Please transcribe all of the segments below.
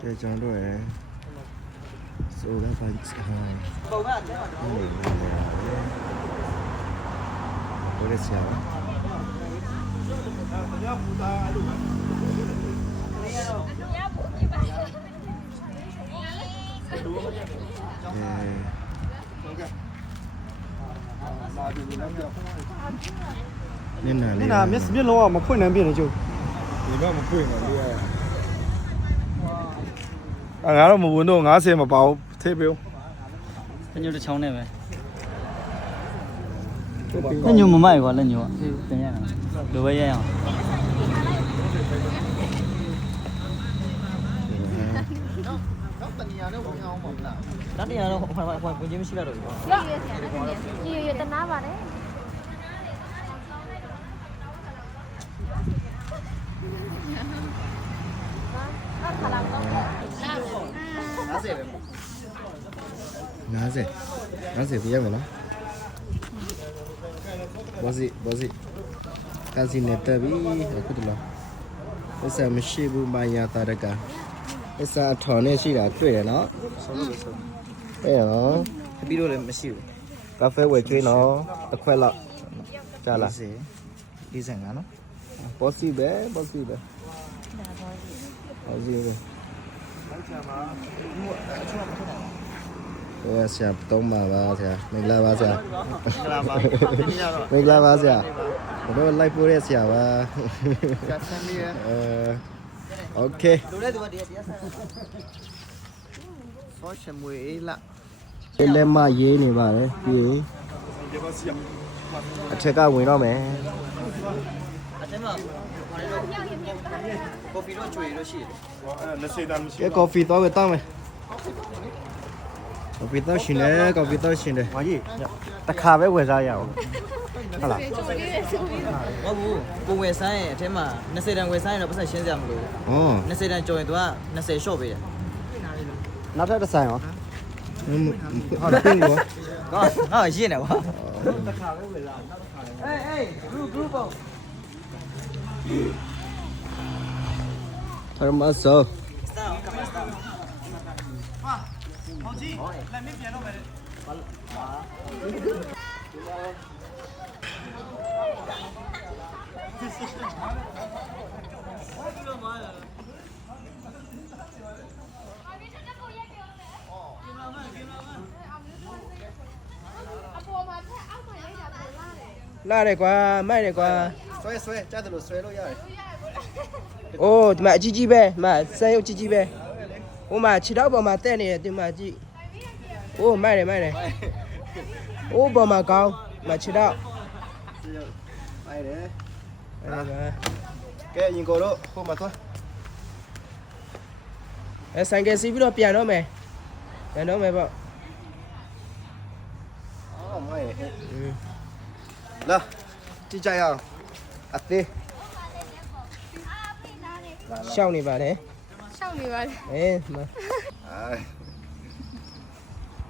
这张多哎，手个饭我的钱。你那没视频录啊？没困难别人就。你不要么贵嘛，厉害。俺都没问到50嘛包车票。那牛的抢那呗。那牛没买过，那牛怎样？600元啊。那你那换不进去了都。月的拿吧嘞。50ပြရမယ်နော်ဘောစီကာစီနဲ့တက်ပြီအခုတလားအစမရှိဘူးမာယာတာရကအစအထော်နဲ့ရှိတာတွေ့တယ်နော်အဲ့နော် ပြီးတော့လည်းမရှိဘူး ကာဖေဝယ်ကျွေးနော်တစ်ခွက်လောက်ကြားလား45နော် possible ဆရာတော့မှာပါဆရာမင်္ဂလာပါဆရာမင်္ဂလာပါဆရာတို့လိုက်ပို့တဲ့ဆရာပါဆရာဆမ်းလေးโอเคလိုတဲ့သူကတရားဆမ်းဆောချမွေးလာလက်မရေးနေပါတယ်ပြီးအထက်ကဝင်တော့မယ်အထက်မှာကော်ဖီတော့ကျွေလို့ရှိတယ်20တန်းမရှိ ကဲကော်ဖီတော့တောင်းမယ်ကော်ဖီတော့ရှင်တယ်ကော်ဖီတော့ရှင်တယ် ဘာကြီးတခါပဲဝယ်စားရအောင်ဟုတ်လား ဟုတ်ဘူးကိုဝယ်ဆိုင်ရဲ့အထက်မှာ20တန်ဝယ်ဆိုင်ရင်တော့ပတ်စံရှင်းစရာမလို ဩ20တန်ကျော်ရင်သူက20 short ပေးတယ် နောက်ထပ်တစ်ဆိုင်ရော ဟုတ်တယ်ကော ကောင်းရှင်းတယ်ကွာတခါပဲဝယ်လာအေး group ပေါ့ ထမဆော လာတယ်ကွာမိုက်တယ်ကွာ ဆွဲကြားတယ်လို့ဆွဲလို့ရတယ် အိုးဒီမှာအကြီးကြီးပဲဒီမှာစမ်းရုပ်ကြီးကြီးပဲဟိုမှာခြေထောက်ပေါ်မှာတက်နေတယ်ဒီမှာကြည့်အိုးမိုက်တယ်အိုးပေါ်မှာကောင်းမခြေထောက် မိုက်တယ် အဲ့ဒါက ကဲရင်ကိုတို့ဟိုမှာသွား ဆိုင်ကယ်စီးပြီးတော့ပြန်တော့မယ်ပေါ့ အော်မိုက်တယ်လာကြည့်ကြရအောင်အသေး ရှောက်နေပါတယ် ရှောက်နေပါလေ အေးမ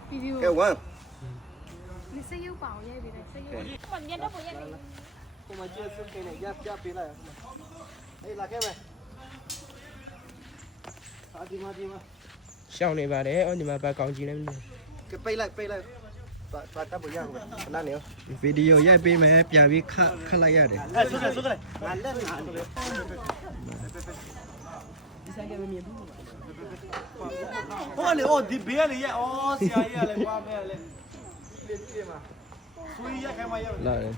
ဗီဒီယို ကဲ1 你是有保耶？别的是有。我连都不认得。 ဟိုမှာကျစုကိနေရပေးလိုက်ဟေးလာခဲ့မယ်အာဒီမာ ရှောက်နေပါတယ်အော်ညီမပါကောင်းကြည့်နေ ကဲပိတ်လိုက်ပါတပ်ဖို့ရအောင်ခဏနေရော ဗီဒီယိုရိုက်ပေးမယ်ပြပြီးခတ်လိုက်ရတယ် အဲဆုတ်တယ်ငါလက်ငါဆိုလေဟိုလေအော်ဒီဘေးလေရဲ့အော်ဆရာကြီးလေကွာမဲလေပြေးမှာဆွေးရခိုင်မရ လာတယ်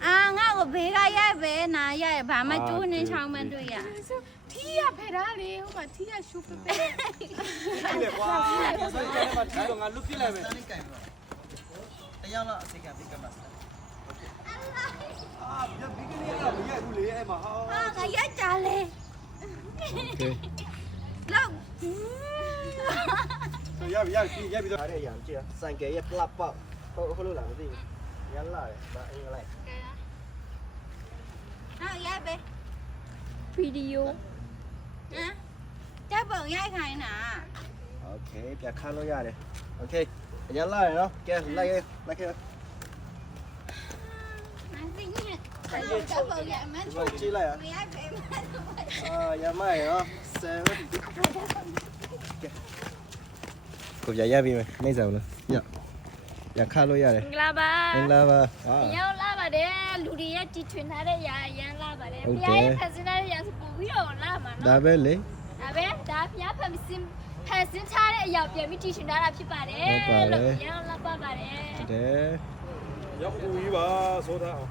啊，我陪他也陪，那也陪嘛，就能唱门对呀。踢呀，陪他嘞，我把踢呀输不呗。 လေကွာဆိုရင်လည်းမထီတော့ငါလွတ်ပြလိုက်မယ် တရားလားအစိကံပြီးကမှာ အာပြပြီးကနေရမရဘူးလေအဲ့မှာဟာ 啊，我也加嘞。 โอเค 老。 ရပြီတော့အဲ့ရရကြည့်စံကဲရဲ့ပလပ်ပေါ့ဟုတ်လို့လားမသိဘူးရလာတယ်ဒါအင်္ဂလိပ် 啊，也陪。video。啊？这本也看呐。 โอเคပြခါလို့ရတယ်โอเคရလာရနော်ကဲလိုက်ခဲ့ 那是你。这本也蛮 ကြည့်လိုက်ရ 我也陪嘛。ရမရောဆယ်ကိုပြရပြီမယ်မိတ်ဆောင်လို့ရခါလို့ရတယ် မင်္ဂလာပါ မင်္ဂလာပါဟာ ရောက်လာပါတယ်လူတွေရဲ့တီထွင်ထားတဲ့ຢာရမ်းလာပါတယ် ဟုတ် ဖ တယ် ျားရဲ့ဖက်စင်းထားတဲ့ຢာစပူပြီးတော့လာမှာ ဒါ နော် ပဲလေ ဒါပဲဒါဖျားဖက်စင်းထားတဲ့အရာပြန်ပြီးတီထွင်ထားတာဖြစ်ပါတယ် ဟုတ်ပါတယ် လို့ရမ်းလာပါပါတယ် တဲ့ ရောက်ပူကြီးပါဆိုထားအောင်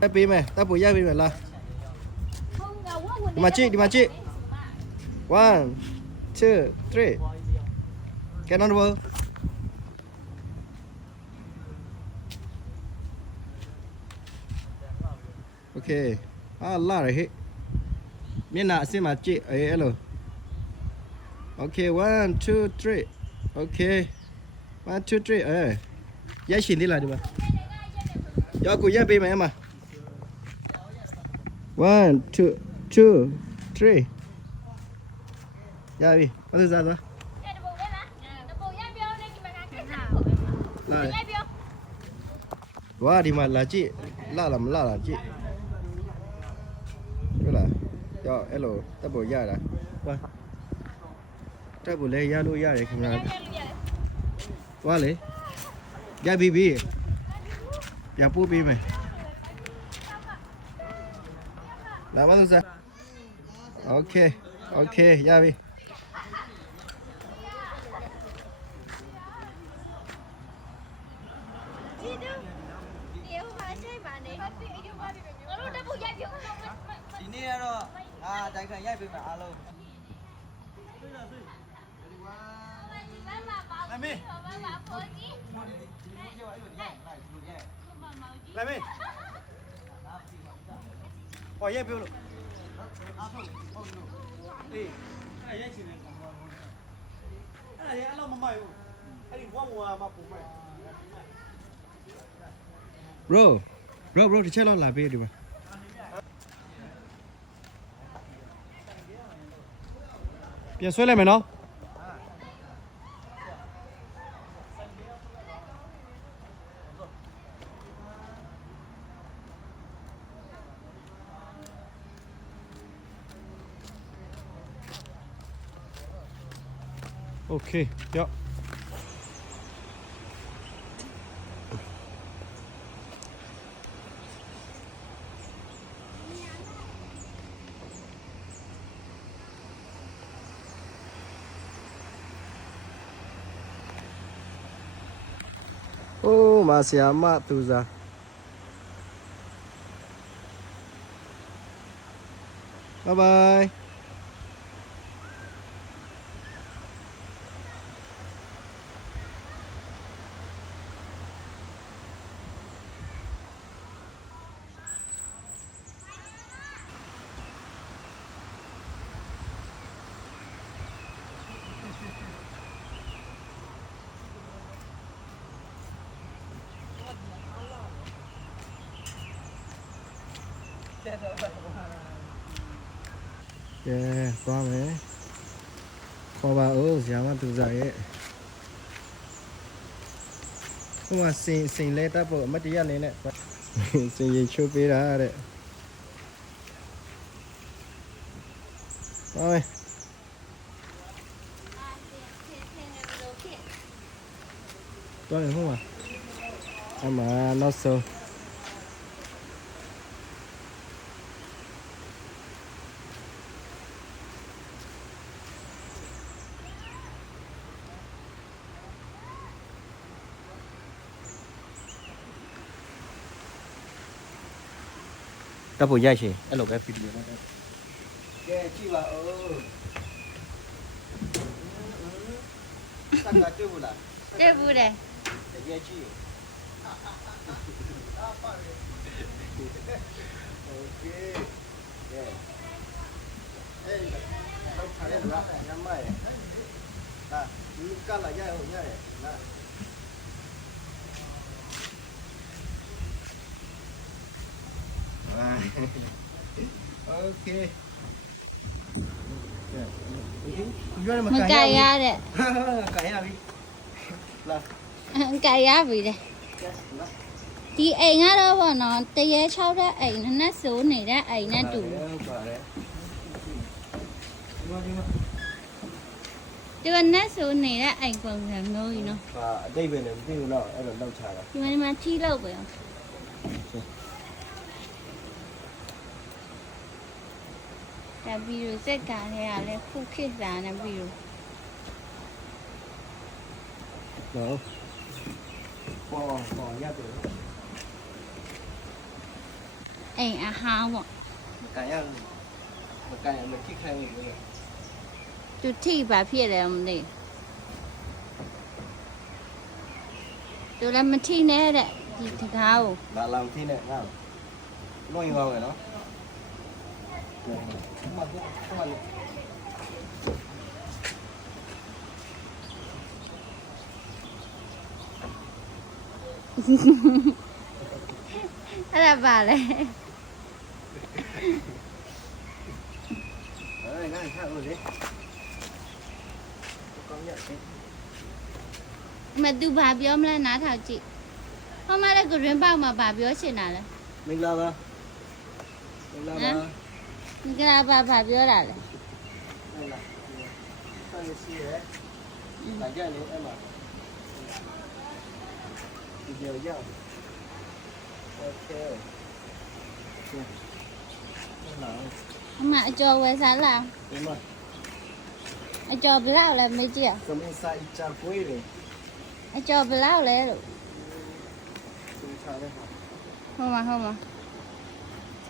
တက်ပေးမယ်တက်ဖို့ရပေးမယ်လား ဟုတ်ကဲ့ဝဝ ဒီမှာကြည့်1 2 3 Cannonball Okay လာရဟဲ့မျက်နှာအစ်စ်မှာကြည့်အဲ့လို Okay 1 2 3 Okay 1 2 3ရရှိနေလားဒီမှာရောက်ကိုရက်ပေးမယ်အမ1 2 3ရပြီဘာလို့စားသွား တဲ့ဘုံလေးလားတပုံရပြောနေဒီမှာခက်တာ လာ ရပြော ဝါဒီမှာလာကြည့်လာလားမလာလားကြည့်ဟုတ်လားရောက်အဲ့လိုတပ်ဖို့ရတာဝါတပ်ဖို့လည်းရလို့ရတယ်ခင်ဗျာဝါလေရပြီပြီပြန်ပို့ပေးမယ်လာပါလို့စားโอเคโอเคရပြီ ဒီတော့ဒီဟိုမှာချိန်ပါနေဟုတ်ပြီအဲ့ဒီဘာဖြစ်လဲငါတို့တပုံရပြော ဒီနေ့ကတော့တိုင်ခံရိုက်ပေးမယ်အားလုံး 来没？来没？哦，也不用了。哎，哎，也行嘞。哎，也老没买哟。哎，你我嘛不买。 bro တစ်ချက်တော့လာပေးဒီမှာပြန်ဆွဲလိုက်မယ်နော် Okay, ja. Oh, masih amat tu Zah. Bye bye. Yeah, သွားမယ်ခေါ်ပါဦးဇာမသူစားရဲ့ဟိုမှာစင်လဲတပ်ဖို့အမတ်တရနေနဲ့စင်ရင်ချိုးပေးတာတဲ့သွားမယ်သွားမယ်ဟိုမှာအမနောက်ဆုံးတပ်ဖို့ရိုက်ရှင်အဲ့လိုပဲဗီဒီယိုနဲ့ကဲကြည့်ပါဦးတက်ကတွေ့ဘူးလား တဲ့ဘူးတယ် တကယ်ကြည့်โอเคကဲအဲ့တော့ထားရလားညမရဲ့ဒါဒီကလာရအောင်ရတယ်လားOkay. မကြိုက်ရတဲ့ Kaya bi. La. ကြိုက်ရပြီတဲ့ Yes, la. ဒီအိမ်ကတော့ပေါ့နော်တရေ6တဲ့အိမ်နဲ့စိုးနေတဲ့အိမ်နဲ့တူတယ် ပါတယ် ဒီကနဲ့စိုးနေတဲ့အိမ်ပုံစံမျိုးကြီးနော် ဟာအတိတ်ပဲလည်းမသိဘူးတော့အဲ့လိုလောက်ချတာ ဒီမှာထီးလောက်ပဲဒါပြီးတော့စက်ကားထဲကလည်းခုခေတ်စားနေပြီးတော့ နော်ပေါ်ရတယ် အိမ်အဟောင်းပေါ့ မကန်ရမကန်ရမထိခိုက်ဘူးလေ သူထိပါဖြစ်တယ်မသိသူလည်းမထိနဲ့တဲ့ဒီတကားကို လာလောင်ထိနဲ့ငါလွန်ရောပဲနော်အဲ့ဒါပါလေ အဲ့ငါချလို့လေကောင်းရတယ် မသူဘာပြောမလဲနားထောင်ကြည့်ဟောမလည်းဂရင်းပေါက်မှာဘာပြောချင်တာလဲ မင်္ဂလာပါမင်္ဂလာပါ ငကလာဘာပြောတာလဲ ဟုတ်လားဆန်စီရဲလာကြလေအဲ့မှာဒီကြောက် โอเคဟုတ်လား အမအကျော်ဝယ်စားလား ဒီမှာ အကျော်ဘယ်လောက်လဲမေးကြည့် သမင်းစာချပွေးတယ် အကျော်ဘယ်လောက်လဲလို့ သူထားတယ်ဟာ ဟုတ်မှာ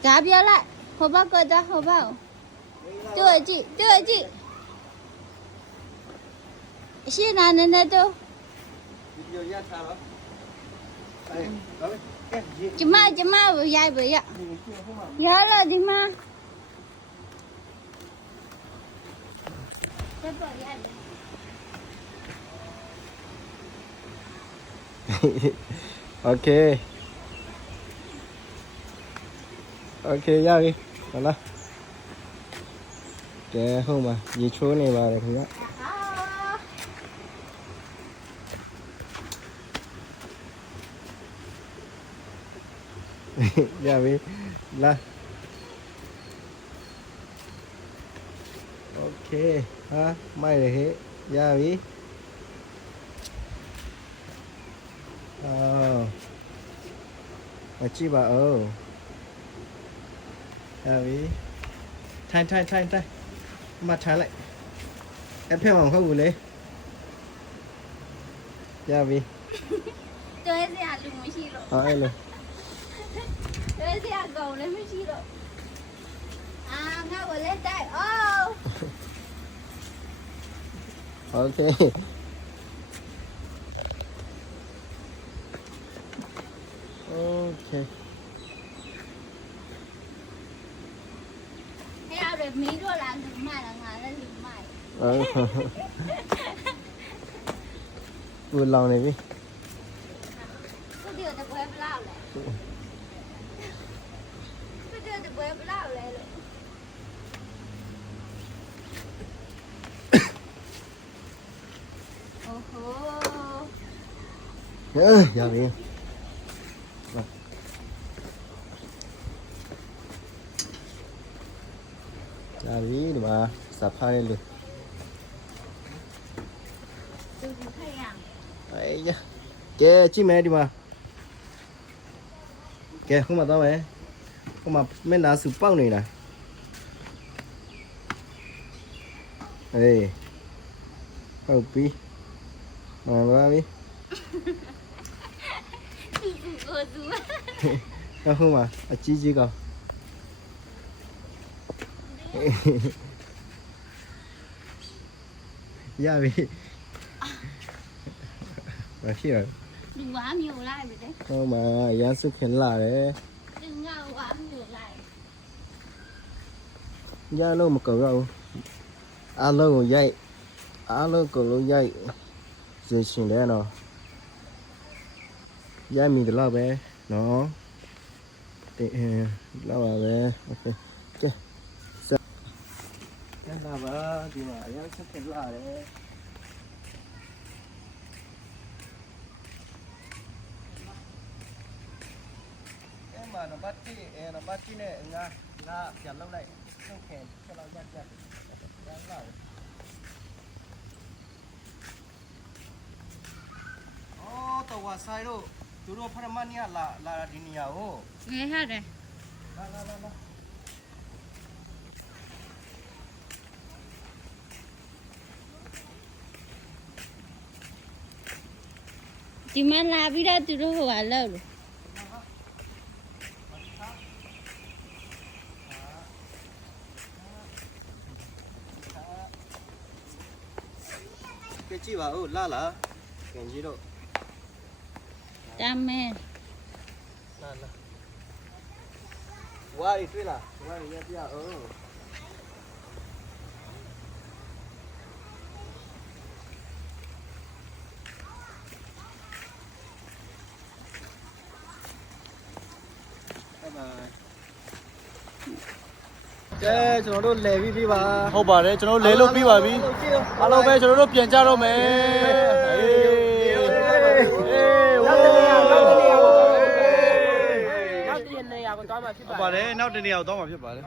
ကားပြောလိုက်ဟိုဘက်ကတော့ဟိုဘက်တွေ့ကြည့်အရှိနာနေနေတော့ ဗီဒီယိုရထားပါအေးဒါပဲကဲဒီ ကျမကိုရိုက်ပါရ ဟိုမှာ ရတော့ဒီမှာဆက်ပါရတယ် โอเคโอเคရပြီဟုတ်လားကဲဟိုမှာရေချိုးနေပါတယ်ခင်ဗျရပြီလာโอเคဟာမိုက်ရဟဲ့ရပြီမကြည့်ပါဦးရပြီထိုင်မထိုင်လိုက်အဖေမဟုတ်ဘူးလေရပြီ တွဲစရာလူမရှိလို့ ဟာအဲ့လို တွဲစရာကောင်လည်းမရှိလို့အာငါ့ကိုလက်တိုက်အော် โอเคโอเค ให้เอาแบบนี้ด้วยล้างถึงมาล้างงานแล้วถึงมา ပူလောင်နေပြီ ก็เดือดแต่เบื่อเปล่าแหละก็เดือดแต่เบื่อเปล่าเลยลูกโอ้โห ရပြီရပြီဒီမှာစဖားလေးလို့ ดูดูใครอ่ะ အေးကဲကြည့်မယ်ဒီမှာကဲဟိုမှာတော့မယ်ဟိုမှာမျက်နှာစုပေါက်နေတာအေးဟုတ်ပြီမှန်ပါပြီ ดูดูเออดู နောက်ဟိုမှာအကြီးကြီးကောင်ရပြီမဖြစ်ရ ดูว้ามีอยู่ไล่ไปเลย ဟိုမှာရမ်းစုခင်လာတယ် ดูเงาว้ามีอยู่ไล่ ရလို့မကောက်ရဘူးအားလုံးကိုရိုက်အားလုံးကိုလုံးရိုက်စေရှင်တယ်နော်ရိုက်မိတယ်လို့ပဲနော်တဲ့လောက်ပါပဲโอเคကဲဆက်ရလာပါဒီမှာရမ်းစုခင်လာတယ် mà nó bắt chi này nga giảm lâu này không kèm cho nó nhặt đáng vào tàu hòa sai đâu chú đâu phát man nha là đi nhiều nghe hết rồi la chỉ mà là bây giờ tụi nó vào lâu rồi cái chi bảo la cái gì đâu đam mê la qua đi tuy là qua đi nhaကဲကျွန်တော်တို့လဲပြီးပါဟုတ်ပါတယ်ကျွန်တော်တို့လဲလို့ပြီးပါပြီအားလုံးပဲကျွန်တော်တို့ပြန်ကြတော့မယ်ဟုတ်ပါတယ်နောက်တနေရာကိုသွားမှာဖြစ်ပါတယ်